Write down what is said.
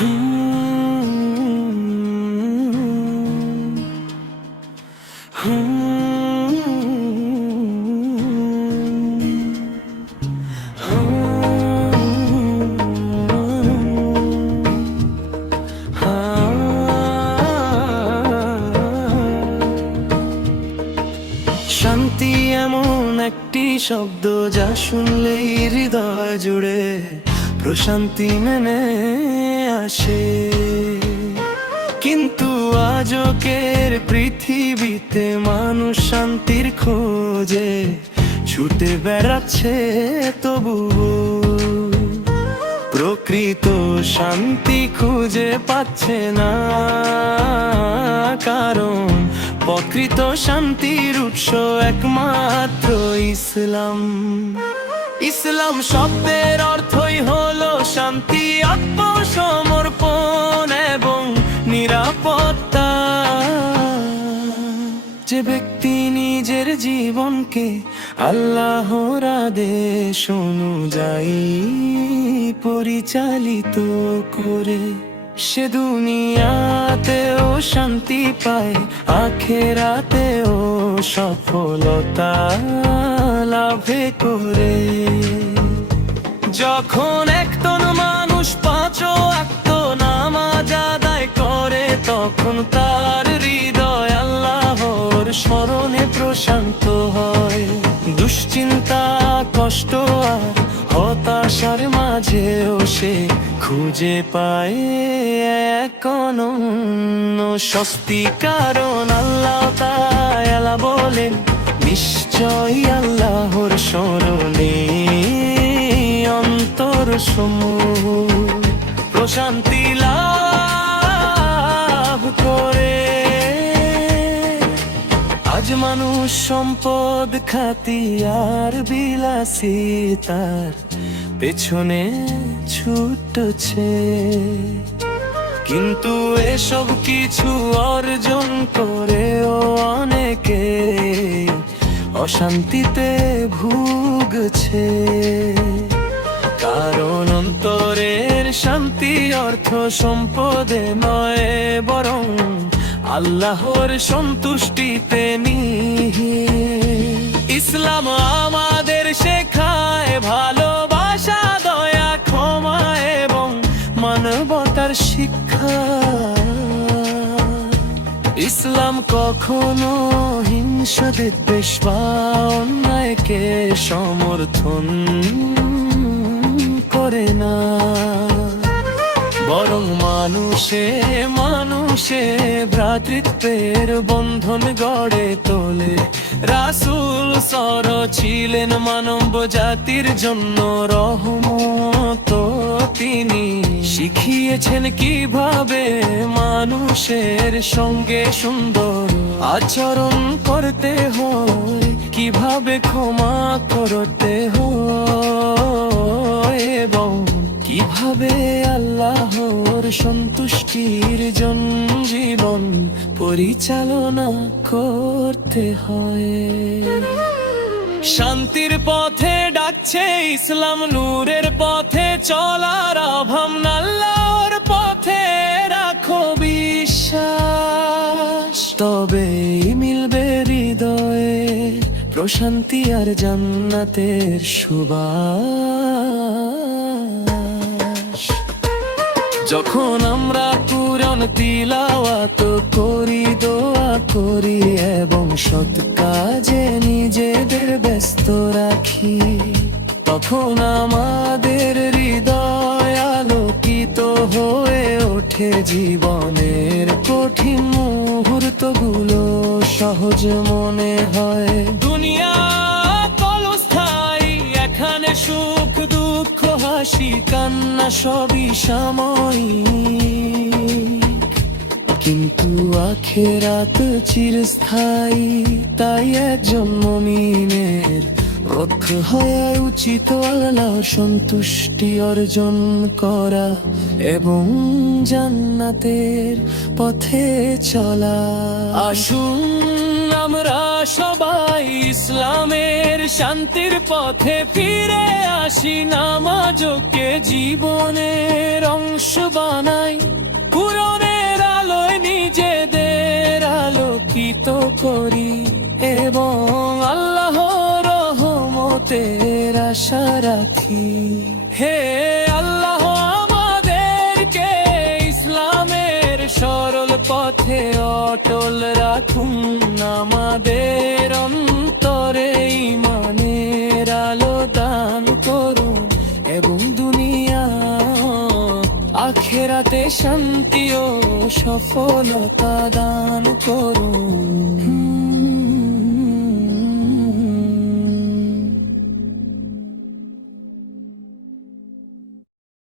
শান্তি এমন একটি শব্দ যা শুনলেই হৃদয় জুড়ে প্রশান্তি মেনে আসে, কিন্তু আজকের পৃথিবীতে মানুষ শান্তির খোঁজে ছুটে বেড়াচ্ছে, তবু প্রকৃত শান্তি খুঁজে পাচ্ছে না। কারণ প্রকৃত শান্তির উৎস একমাত্র ইসলাম। ইসলাম শব্দের অর্থই হলো শান্তি, আত্মসমর্পণ এবং নিরাপত্তা। যে ব্যক্তি নিজের জীবনকে আল্লাহর আদেশ অনুযায়ী পরিচালিত করে, সে দুনিয়াতেও শান্তি পায়, আখেরাতেও সফলতা লাভে করে। যখন একজন মানুষ পাঁচ ওয়াক্ত নামাজ আদায় করে, তখন তার হৃদয় আল্লাহর স্মরণে প্রশান্ত হয়। দুশ্চিন্তা, কষ্ট আর হতাশার মাঝেও সে খুঁজে পায় এক অনন্য স্বস্তি। কারণ আল্লাহ তাআলা বলেন, নিশ্চয়ই আল্লাহর স্মরণে অন্তর সমূহ প্রশান্তি লাভ করে। আজ মানুষ সম্পদ, খ্যাতি আর বিলাসিতার পেছনে ছুটছে, কিন্তু এসব কিছু অর্জন করেও অনেকে অশান্তিতে ভুগছে। কারণ অন্তরের শান্তি অর্থ সম্পদে নয়, বরং আল্লাহর সন্তুষ্টিতে নিহিত। ইসলাম আমাদের শেখায় ভালোবাসা, দয়া, ক্ষমা এবং মানবতার শিক্ষা। ইসলাম কখনো হিংসা, বিদ্বেষ বা অন্যায়কে সমর্থন করে না, বরং মানুষে মানুষে ভ্রাতৃত্বের বন্ধন গড়ে তোলে। রাসূল ছিলেন মানব জাতির জন্য রহমত। তিনি শিখিয়েছেন কিভাবে মানুষের সঙ্গে সুন্দর আচরণ করতে হয়, কিভাবে ক্ষমা করতে হয় এবং কিভাবে আল্লাহর সন্তুষ্টির জন্য জীবন পরিচালনা করতে হয়। শান্তির পথে ডাকছে ইসলাম, নূরের পথে চলার আহ্বান। আল্লাহর পথে রাখো বিশ্বাস, তবেই মিলবে হৃদয়ে প্রশান্তি আর জান্নাতের সুবাস। যখন আমরা কুরআন তিলাওয়াত করি, দোয়া করি এবং সৎ কাজে নিজেদের ব্যস্ত রাখি, তখন আমাদের হৃদয় আলোকিত হয়ে ওঠে। জীবনের কঠিন মুহূর্তগুলো সহজ মনে হয়। দুনিয়া ক্ষণস্থায়ী, এখানে সুখ দুঃখ হাসি কান্না সবই সাময়িক, কিন্তু আখেরাত চিরস্থায়ী। তাই একজন মুমিনের দক্ষ হওয়া উচিত আল্লাহর সন্তুষ্টি অর্জন করা এবং জান্নাতের পথে চলা। আসুন আমরা সবাই ইসলামের শান্তির পথে ফিরে আসি, নামাজকে জীবনের অংশ বানাই, কুরআনের আলোয় নিজেদের আলোকিত করি এবং আল্লাহর রহমতের আশা রাখি। হে আল্লাহ, আমাদেরকে ইসলামের সরল পথে অটল রাখুন, আমাদের অন্তরে ঈমানের আলো দান করুন এবং দুনিয়া আখিরাতে শান্তি ও সফলতা দান করুন।